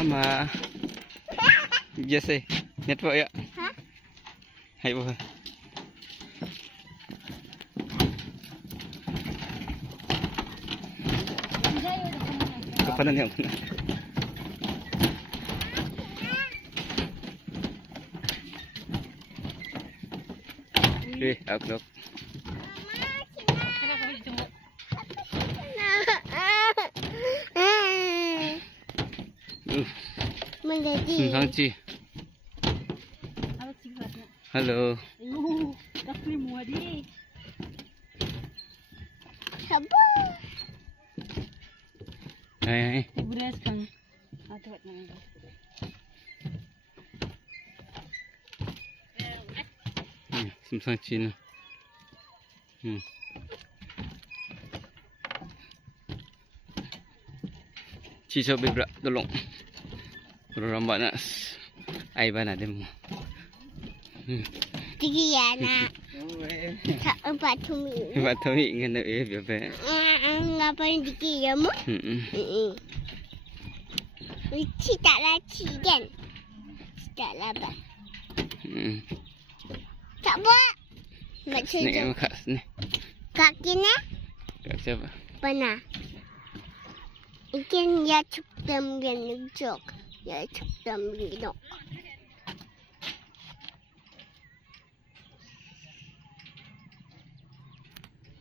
Mama. Biasa. Nyat po ya. Ha? Hai po. Kapanan yang mana? Okay, outlook. Sangci. Halo. Hai. Sangci na. Ciso bibra tolong. Rambak nak ai ba na dem. Tiga na. Tak empat tumi. Empat tumi ngene biasa. Ngapain dikira mo? Tak laci kan? Tak laban. Tak buat. Macam Ni kan kat sini. kaki na? Kat siapa? Mana? Ikan ya cuk dam gan jok. Ya cuk dam gan